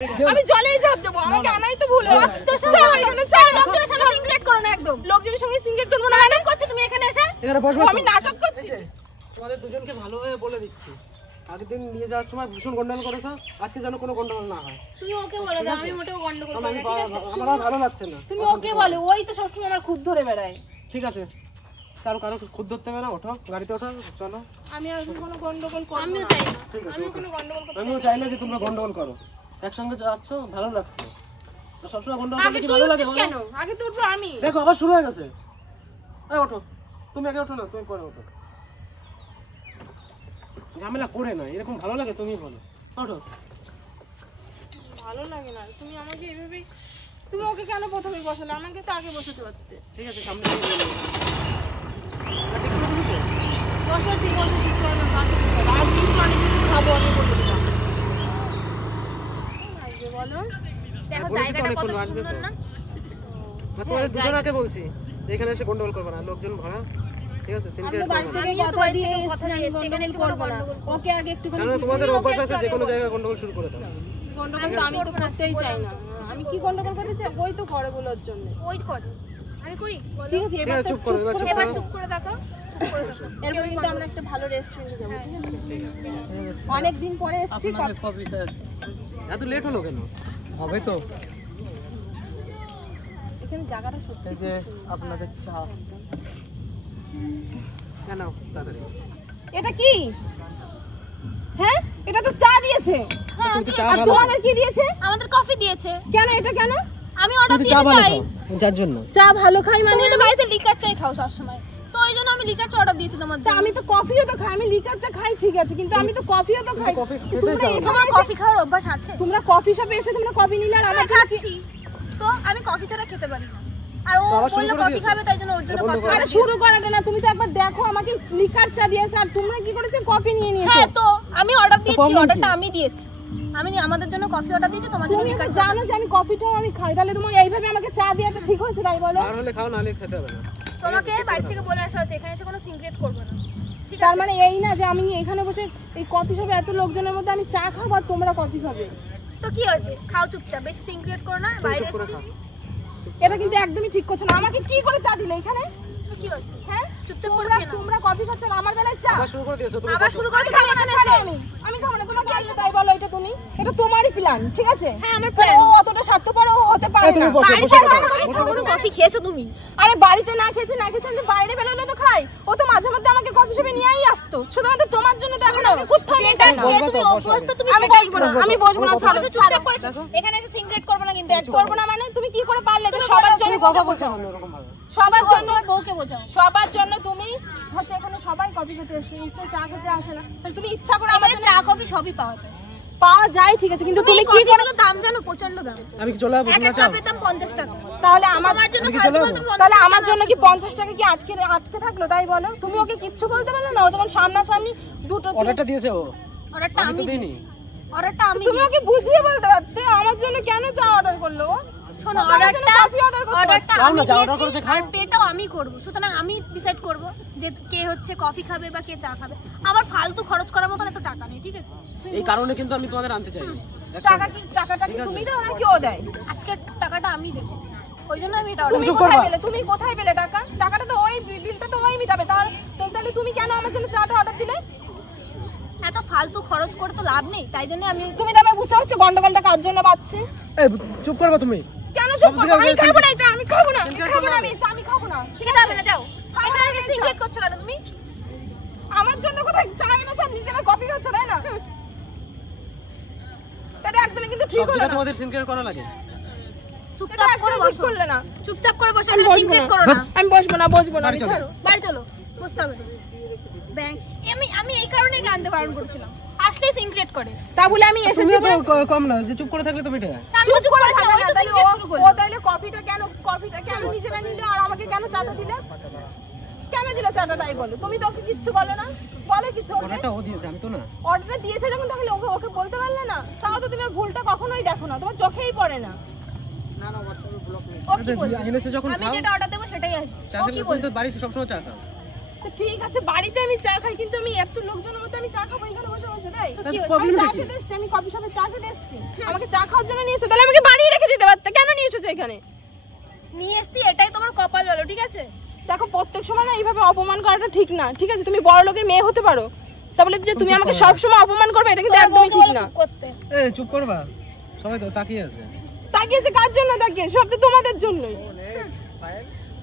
আমি জলেই ঝাঁপ দেবো, আমাকে আনাই তো ভুল হলো। লোকজনের সঙ্গে সিঙ্গেট করো না, একদম লোকজনের সঙ্গে সিঙ্গেট করবো না। নাটক করছো তুমি এখানে এসে? আমি নাটক করছি? তোমাদের দুজনকে ভালোভাবে বলে দিচ্ছি, আগের দিন নিয়ে যাওয়ার সময় ভীষণ গন্ডগোল করেছো, আজকে যেন কোনো গন্ডগোল না হয়। তুমি ওকে বলে দাও, আমি মোটেও গন্ডগোল করি না, ঠিক আছে? আমার ভালো লাগছে না। তুমি ওকে বলো, ওই তো সবসময় আমার খুদ ধরে বেড়ায়। ঠিক আছে, কারো খুদ ধরতে হবে না, ওঠো গাড়িতে ওঠো, চলো। আমি আর কোনো গন্ডগোল করব না। আমিও চাই না, আমি কোনো গন্ডগোল করতে। আমিও চাই না যে তোমরা গন্ডগোল করো, একসঙ্গে যাচ্ছ ভালো লাগছে। সবসময় গন্ডগোল করলে কি ভালো লাগে? কেন আগে তো উঠবো আমি? দেখো আবার শুরু হয়ে গেছে। এই ওঠো, তুমি আগে ওঠো না, তুমি পরে ওঠো। ঝামেলা করে না, এরকম ভালো লাগে তুমি বলো, ওঠো। ভালো লাগে না, তুমি আমাকে এইভাবেই, তুমি ওকে কেন প্রথমে বসালে? আমাকে তো আগে বসাতে পারতে। ঠিক আছে, সামনে বসাচ্ছি বসাচ্ছি, চলো আজ কিন্তু অনেক কিছু খাবো আমি বলে দিলাম। বলো, দেখো জায়গাটা কত সুন্দর না? তোমাদের দুজনকে বলছি এখানে এসে গন্ডগোল করবে না, লোকজন ভরা, ঠিক আছে? সিনক্রেট করবে না। আমি কথা দিয়ে গন্ডগোল করব না। ওকে আগে একটু কারণ তোমাদের অভ্যাস আছে যে কোনো জায়গায় গন্ডগোল শুরু করে দাও। গন্ডগোল তো আমি তো করতেই চাই না। আমি কি গন্ডগোল করতে চাই? ওই তো ঘরে বলার জন্য। ওই কর, আমি করি। ঠিক আছে, এবার চুপ করো, এবার চুপ করে থাকো, চুপ করে থাকো। এরপর কিন্তু আমরা একটা ভালো রেস্টুরেন্টে যাব, ঠিক আছে? অনেক দিন পরে এসেছি। কফি স্যার, এত লেট হলো কেন? হবে তো এখানে জায়গাটা সত্যি যে আপনাদের চা কেন তাড়াতাড়ি। এটা কি? হ্যাঁ, এটা তো চা দিয়েছে। হ্যাঁ, আর তোমাদের কি দিয়েছে? আমাদের কফি দিয়েছে। কেন এটা কেন? আমি অর্ডার দিয়ে চাই। যার জন্য চা ভালো খাই মানে? তুমি তো বাড়িতে লিকার চাই খাও সব সময়, তো ওই জন্য আমি লিকার চা অর্ডার দিয়েছি তোমার জন্য। আমি তো কফিও তো খাই, আমি লিকার চা খাই ঠিক আছে, কিন্তু আমি তো কফিও তো খাই। কফি খেতে চাও? তোমার কফি খাওয়ার অভ্যাস আছে? তোমরা কফি শপে এসে তোমরা কফি নিলে আর আমার জন্য খাচ্ছি, তো আমি কফি ছাড়া খেতে পারি না। আর ও বললো কফি খাবে, তাই জন্য ওর জন্য কফি। আরে শুরু করাটা না, তুমি তো একবার দেখো আমাকে লিকার চা দিয়েছে আর তোমরা কি করেছো? কফি নিয়ে নিয়েছো। হ্যাঁ, তো আমি অর্ডার দিয়েছি, অর্ডারটা আমি দিয়েছি। আমি আমাদের জন্য কফি অর্ডার দিয়েছি, তোমার জন্য লিকার চা। জানো যে আমি কফিটাও আমি খাই, তাহলে তোমার এইভাবে আমাকে চা দেওয়াটা ঠিক হয়েছে তাই বলো? আর হলে খাও, না হলে খেতে হবে না। তোমাকে বাড়ি থেকে বলে আসা হয়েছে এখানে এসে কোনো সিক্রেট করবে না, ঠিক আছে? তার মানে এই না যে আমি এখানে বসে এই কফি শপে এত লোকজনের মধ্যে আমি চা খাবো আর তোমরা কফি খাবে। তো কি হয়েছে, খাও চুপচাপ, বেশি সিক্রেট করো না। বাইরে এসেছি, এটা কিন্তু একদমই ঠিক করছো না। আমাকে কি করে চা দিলে এখানে? তো কি হয়েছে? হ্যাঁ, চুপচাপ করে খেয়ে নাও। তোমরা কফি খাচ্ছ আর আমার বেলায় চা আবার শুরু করে দিয়েছো তুমি। আবার শুরু করছো তুমি এখানে এসে? আমি খাবো না। তোমার কি আছে তাই বলো? এটা তুমি, এটা তোমারই প্ল্যান, ঠিক আছে? হ্যাঁ, আমার প্ল্যান। ও অতটা স্বার্থপর হতে পারে না। বাড়িতে কফি খেয়েছো তুমি? আরে বাড়িতে না খেয়েছি আমি বাইরে বেরোলে তো খাই। ও তো মাঝে মধ্যে আমাকে কফি শপে নিয়েই আসতো, শুধুমাত্র তোমার জন্য। তো এখন আমাকে কোথাও নিয়ে যায় না। তুমি অভ্যস্ত, তুমি আমি বলবো না, আমি বসবো না। ছাড়ো, চুপচাপ করে এখানে এসে সিক্রেট করবে না কিন্তু। করবো না মানে? তুমি কি করে পারলে? তো সবার জন্য কথা বলছো, এরকম ভাবে সবার জন্য বউকে বোঝাও। সবার জন্য তুমি হচ্ছে এখানে সবাই কফি খেতে আসে, নিশ্চয়ই চা খেতে আসে না। তাহলে তুমি ইচ্ছা করে আমার চা কফি সবই পাওয়া যায়। পাওয়া যায় ঠিক আছে, কিন্তু তুমি কি করে? দাম জানো? প্রচন্ড দাম। আমি কি চলে যাবো? এক একটা পেতাম 50 টাকা। তাহলে আমার জন্য ফালতু ফালতু 50 তাহলে আমার জন্য কি 50 টাকা কি আটকে থাকলো তাই বলো? তুমি ওকে কিচ্ছু বলতে পারলে না? ও যখন সামনাসামনি দুটো অর্ডারটা দিয়েছে ও, অর্ডারটা আমি তো দিইনি। অর্ডারটা আমি তুমি ওকে বুঝিয়ে বলতে পারতে আমার জন্য কেন চা অর্ডার করলো ও? শোনো, অর্ডারটা আমি যা অর্ডার করেছে খাও। আর পেটাও আমি করব, সুতরাং আমি ডিসাইড করব যে কে হচ্ছে কফি খাবে বা কে চা খাবে। আমার ফালতু খরচ করার মতো এত টাকা নেই, ঠিক আছে? এই কারণে কিন্তু আমি তোমাদের আনতে চাই। টাকাটা কি তুমি দাও নাকি ও দেয়? আজকে টাকাটা আমি দেবো, ওই জন্য আমি এটা অর্ডার। তুমি কোথায় পেলে টাকা? টাকাটা তো ওই বিলটা তো ওই মিটাবে। তাহলে তুমি কেন আমার জন্য চাটা অর্ডার দিলে? এত ফালতু খরচ করে তো লাভ নেই, তাই জন্য আমি। তুমি তো আমার বুঝতে পারছো গন্ডগোলটা কার জন্য বাজছে? এই চুপ করবে তুমি? কেন চুপ করব? আমি খাবো না চা, আমি খাবো না, আমি চা আমি খাবো না। ঠিক আছে, না যাও। এখানে এসে সিক্রেট করছো কেন তুমি? আমার জন্য কোথায় চা এনেছো? নিজেরা কফি খাচ্ছ তাই না? এটা একদমই কিন্তু ঠিক হলো না। তোমাদের সিনক্রেট করা লাগে। চুপচাপ করে বসো, করলে না। চুপচাপ করে বসো, সিক্রেট করো না। আমি বসবো না। ছাড়ো, বাড়ি চলো, বুঝতে হবে। ব্যাংক আমি এই কারণেই গানতে বারণ করেছিলাম, আসলে সিক্রেট করে। তা বলে আমি এসেছি কম না যে চুপ করে থাকলে তো মিটে যায়। চুপ করে থাকলে না, তাহলে ও তাহলে কফিটা কেন নিজেরা নিল আর আমাকে কেন চাটা দিলে? কেন দিলে চাটা তাই বলো? তুমি তো ওকে কিচ্ছু বলো না, বলে কিছু? অর্ডারটা ও দিয়েছে, আমি তো না। অর্ডারটা দিয়েছে যখন তাহলে ওকে বলতে পারলে না? তাও তো তুমি ভুলটা কখনোই দেখো না, তোমার চোখেই পড়ে না। না না, হোয়াটসঅ্যাপে ব্লক নেই। ও কি বলবে? এনেছে যখন আমি যেটা অর্ডার দেব সেটাই আসবে। চা খেলে তো বাড়িতে সবসময় চা খাও। তো ঠিক আছে, বাড়িতে আমি চা খাই, কিন্তু আমি এত লোকজনের মধ্যে আমি চা খাবো এখানে বসে বসে? এই, তো কি হয়েছে? problem আমি চা টা কি? খেতে এসেছি, আমি কফি শপে চা খেতে এসেছি। আমাকে চা খাওয়ার জন্য নিয়ে এসেছো, তাহলে আমাকে বাড়িয়ে রেখে দিতে পারতে। কেন নিয়ে এসেছো এখানে? নিয়ে এসছি, এটাই তোমার কপাল বলো, ঠিক আছে? দেখো প্রত্যেক সময় না এইভাবে অপমান করাটা ঠিক না, ঠিক আছে? তুমি বড় লোকের মেয়ে হতে পারো, তাহলে যে তুমি আমাকে সব সময় অপমান করবে এটা কিন্তু তোমার একদমই বউকে ঠিক বলো না। চুপ করতে। এই চুপ করবা, সবাই তো তাকিয়ে আছে। তাকিয়েছে কার জন্য? তাকিয়ে সব তো তোমাদের জন্যই,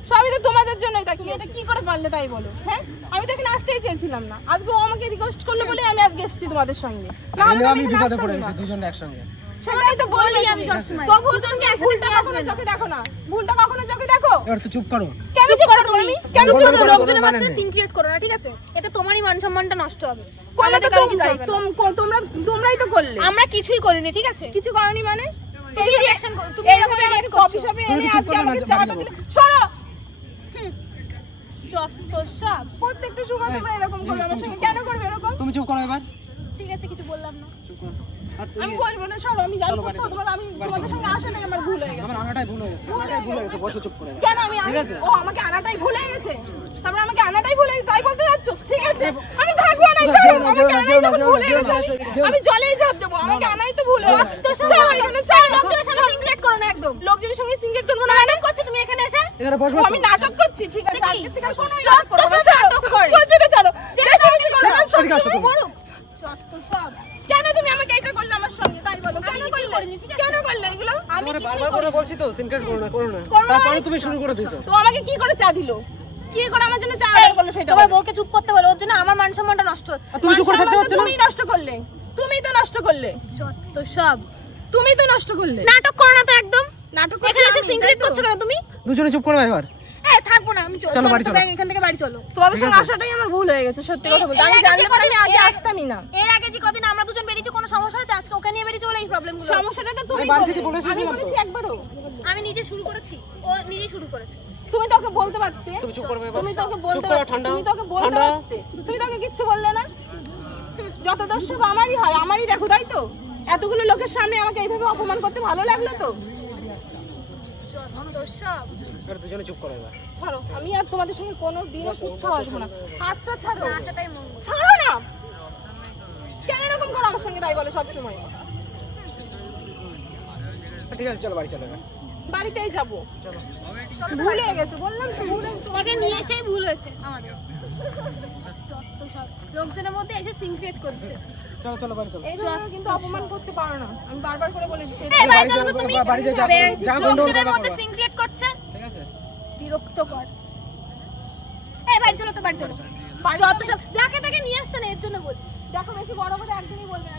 সবই তো তোমাদের জন্যই তাকিয়ে। এটা কি করে পারলে তাই বলো? হ্যাঁ, আমি তো এখানে আসতেই চেয়েছিলাম না, আজকে ও আমাকে রিকোয়েস্ট করলো বলে আমি আজকে এসেছি তোমাদের সঙ্গে। না হলে আমি এখানে বিপদে আসতাম পড়ে না। গেছি দুজন একসঙ্গে। সেটাই তো বলি আমি সবসময়। তবুও তুমি দুজনকে একসাথে ভুলটা নিয়ে কখনো আসবে না। চোখে দেখো না, ভুলটা কখনো চোখে দেখো। এবার তো চুপ করো। কেন চুপ করো তুমি? কেন চুপ বন্ধ করো? করো, লোকজনের কোনো মানে মাঝখানে নেই। সিন ক্রিয়েট করো না, ঠিক আছে? এতে তোমারই মান সম্মানটা নষ্ট হবে। করলে তো আমাদের কারো কিছু তোমরাই, হবে না। তোমরাই তো করলে। আমরা কিছুই করিনি, ঠিক আছে? কিছু করনি মানে? তুমি রিঅ্যাকশন করো, তুমি এরকম এইভাবে আমাকে রিঅ্যাক্ট কফি করছো। শপে তুমি এনে চুপ আজকে করো না, আমাকে বাড়ি চাটা যাবো। দিলে। সরো। যত সব। প্রত্যেকটা সময় তোমরা এরকম করবে আমার সঙ্গে। কেন করবে এরকম? তুমি চুপ করো এবার, ঠিক আছে, কিছু বললাম না। চুপ করো। আর আমি তুমি- বলবো না, সরো। আমি জানি চলো বাড়ি কোথাও চলো। তোমার, আমি তোমাদের সঙ্গে আসা নেই, আমার ভুল হয়ে গেছে। আমার আনাটাই ভুল হয়ে গেছে, আনাটাই ভুল হয়ে গেছে, বসো চুপ করে। কেন আমি ঠিক আছে। ও আমাকে আনাটাই ভুলে গেছে, তারপরে আমাকে আনাটাই ভুলে গেছে তাই বলতে যাচ্ছ? ঠিক আছে, আমি থাকবো না, ছাড়ো। যেও না, আমাকে যেও না, আনাই যেও না, যখন যেও না, ভুলে যেও গেছে, না, যেও না। আমি জলেই ঝাঁপ দেবো। আমাকে আনাই তো ভুলে গেছে। তো ছাড়ো এখানে, ছাড়ো। লোকজনের সাথে সিন ক্রিয়েট করো না একদম। লোকজনের সঙ্গে সিঙ্গেট করবো না মানে? নাটক করছো তুমি এখানে এসে? এখানে বসবো ও, তো। আমি নাটক করছি, ঠিক আছে? দেখি। আজকে থেকে আর কোনো যত নাটক করবো না, সব ছাড়ো। নাটক করে। বলছি তো ছাড়ো। যেটা বেশি করো না, সব এদিকে আসো সময় তুমি। করো। যত সব। কেন তুমি আমাকে এটা করলে আমার সঙ্গে তাই বলো? আমি কেন কিছু করলে? করিনি, ঠিক আছে? কেন করলে এগুলো? আমি তোমারে কিছুই বারবার করে করিনি। বলছি তো সিনক্রেট করো না, করো না। করবো না তারপরে মানে? তুমি শুরু করে দিয়েছো। তো আমাকে কি করে চা দিলো? কি করে আমার জন্য চা অর্ডার করলো সেটা তোমার বলো। বউকে চুপ করতে বলো, ওর জন্য আমার মান সম্মানটা নষ্ট হচ্ছে। আর তুমি চুপ করে থাকতে মান পারছো সম্মান তো না? তুমিই নষ্ট করলে, তুমিই তো নষ্ট করলে, যত সব। তুমি তো নষ্ট করলে। নাটক করো না তো একদম। নাটক এখানে এসে আমি, সিন ক্রিয়েট তাই তো? করছো কেন তুমি? দুজনে চুপ করো এবার। এই থাকবো না আমি, চলো বাড়ি তো চলো। ব্যাগ, এখান থেকে বাড়ি চলো। তোমাদের ঠিক সঙ্গে আছে। আসাটাই আমার ভুল হয়ে গেছে, সত্যি কথা বলতে। এর আমি আগে জানলে যে পরে আমি কদিন- আগে এর- আসতামই না। এর আগে যে কদিন আমরা দুজন বেরিয়েছি কোনো সমস্যা হচ্ছে? আজকে ওকে নিয়ে বেরিয়েছি বলে এই প্রবলেমগুলো। সমস্যাটা তো তুমি আমি বাড়ি থেকে করলে। বলে আমি এসেছিলাম তো। করেছি একবারও? আমি নিজে শুরু করেছি, ও নিজেই শুরু করেছে। তুমি তো ওকে বলতে পারতে। তুমি চুপ করবে এবার। তুমি তো ওকে বলতে চুপ করো, পারতে। ঠান্ডা তুমি তো ওকে বলতে ঠান্ডা। পারতে। তুমি তো ওকে কিচ্ছু বললে না। যত দোষ সব আমারই হয়, আমারই দেখো, তাই তো? এতগুলো লোকের সামনে আমাকে এইভাবে অপমান করতে ভালো লাগলো তো? যত সব। এবার দুজনে চুপ করো এবার। ছাড়ো, আমি আর তোমাদের সঙ্গে কোনো দিনও কোথাও আসবো না। হাতটা ছাড়ো, না আসাটাই মঙ্গল। ছাড়ো না। কেন এরকম করো আমার সঙ্গে তাই বলো সবসময়? ঠিক আছে চলো বাড়ি চলো এবার। বাড়িতেই যাবো, ভুল হয়ে গেছে বললাম তো, ভুল হয়ে গেছে। তোমাকে নিয়ে এসেই ভুল হয়েছে আমাদের। যত সব। লোকজনের মধ্যে এসে সিন ক্রিয়েট করছে। চলো চলো বাড়ি চলো। এইভাবে কিন্তু অপমান করতে পারো না, আমি বারবার করে বলে দিচ্ছি। এই বাড়ি বাড়ি চলো তো যাও, তুমি। বাড়ি যাও, যা- যা গন্ডগোল লোকজনের করবা মধ্যে করবা। সিন ক্রিয়েট করছে, ঠিক আছে। বিরক্তকর। এই বাড়ি চলো তো, বাড়ি চলো। যত সব। যাকে তাকে নিয়ে আসতে না, এর জন্য বলছি। দেখো বেশি বড় করে একজনই বলবে।